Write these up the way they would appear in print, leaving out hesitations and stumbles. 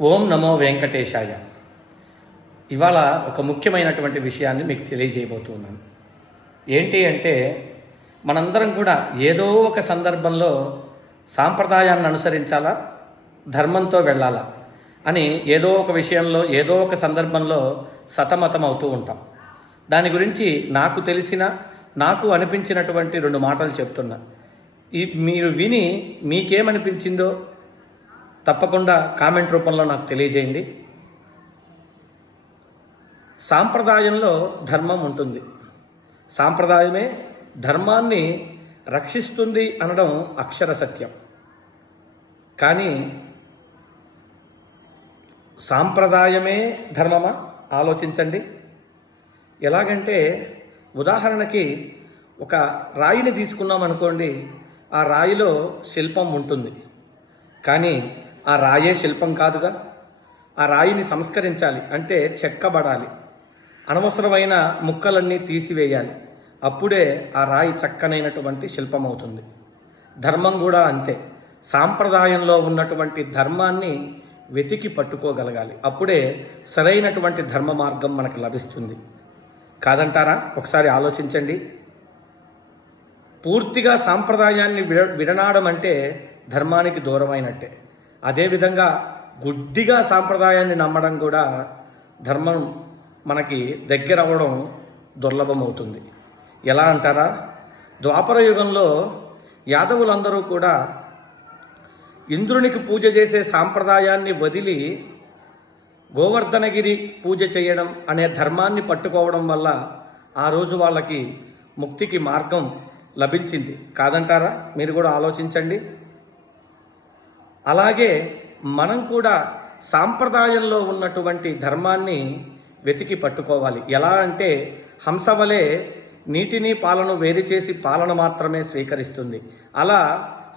ఓం నమో వెంకటేశాయ. ఇవాళ ఒక ముఖ్యమైనటువంటి విషయాన్ని మీకు తెలియజేయబోతున్నాను. ఏంటి అంటే, మనందరం కూడా ఏదో ఒక సందర్భంలో సాంప్రదాయాన్ని అనుసరించాలా, ధర్మంతో వెళ్ళాలా అని ఏదో ఒక విషయంలో ఏదో ఒక సందర్భంలో సతమతం అవుతూ ఉంటాం. దాని గురించి నాకు తెలిసిన, నాకు అనిపించినటువంటి 2 మాటలు చెప్తున్నా. మీరు విని మీకేమనిపించిందో తప్పకుండా కామెంట్ రూపంలో నాకు తెలియజేయండి. సాంప్రదాయంలో ధర్మం ఉంటుంది. సాంప్రదాయమే ధర్మాన్ని రక్షిస్తుంది అనడం అక్షర సత్యం. కానీ సాంప్రదాయమే ధర్మమా? ఆలోచించండి. ఎలాగంటే, ఉదాహరణకి ఒక రాయిని తీసుకున్నాం అనుకోండి. ఆ రాయిలో శిల్పం ఉంటుంది, కానీ ఆ రాయే శిల్పం కాదుగా. ఆ రాయిని సంస్కరించాలి అంటే చెక్కబడాలి, అనవసరమైన ముక్కలన్నీ తీసివేయాలి. అప్పుడే ఆ రాయి చక్కనైనటువంటి శిల్పం అవుతుంది. ధర్మం కూడా అంతే. సాంప్రదాయంలో ఉన్నటువంటి ధర్మాన్ని వెతికి పట్టుకోగలగాలి. అప్పుడే సరైనటువంటి ధర్మ మార్గం మనకు లభిస్తుంది. కాదంటారా? ఒకసారి ఆలోచించండి. పూర్తిగా సాంప్రదాయాన్ని విడనాడడం అంటే ధర్మానికి దూరమైనట్టే. అదేవిధంగా గుడ్డిగా సాంప్రదాయాన్ని నమ్మడం కూడా ధర్మం మనకి దగ్గర అవ్వడం దుర్లభమవుతుంది. ఎలా అంటారా? ద్వాపర యుగంలో యాదవులందరూ కూడా ఇంద్రునికి పూజ చేసే సాంప్రదాయాన్ని వదిలి గోవర్ధనగిరి పూజ చేయడం అనే ధర్మాన్ని పట్టుకోవడం వల్ల ఆ రోజు వాళ్ళకి ముక్తికి మార్గం లభించింది. కాదంటారా? మీరు కూడా ఆలోచించండి. అలాగే మనం కూడా సాంప్రదాయంలో ఉన్నటువంటి ధర్మాన్ని వెతికి పట్టుకోవాలి. ఎలా అంటే, హంస వలె నీటిని పాలను వేరు చేసి పాలన మాత్రమే స్వీకరిస్తుంది. అలా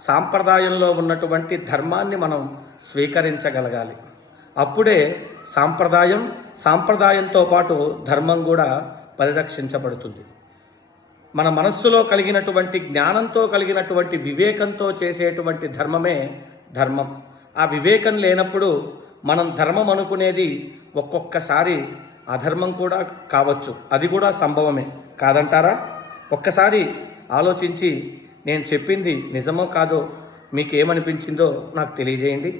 సాంప్రదాయంలో ఉన్నటువంటి ధర్మాన్ని మనం స్వీకరించగలగాలి. అప్పుడే సాంప్రదాయంతో పాటు ధర్మం కూడా పరిరక్షించబడుతుంది. మన మనస్సులో కలిగినటువంటి జ్ఞానంతో కలిగినటువంటి వివేకంతో చేసేటువంటి ధర్మమే ధర్మం. ఆ వివేకం లేనప్పుడు మనం ధర్మం అనుకునేది ఒక్కొక్కసారి అధర్మం కూడా కావచ్చు. అది కూడా సంభవమే. కాదంటారా? ఒక్కసారి ఆలోచించి నేను చెప్పింది నిజమో కాదో మీకేమనిపించిందో నాకు తెలియజేయండి.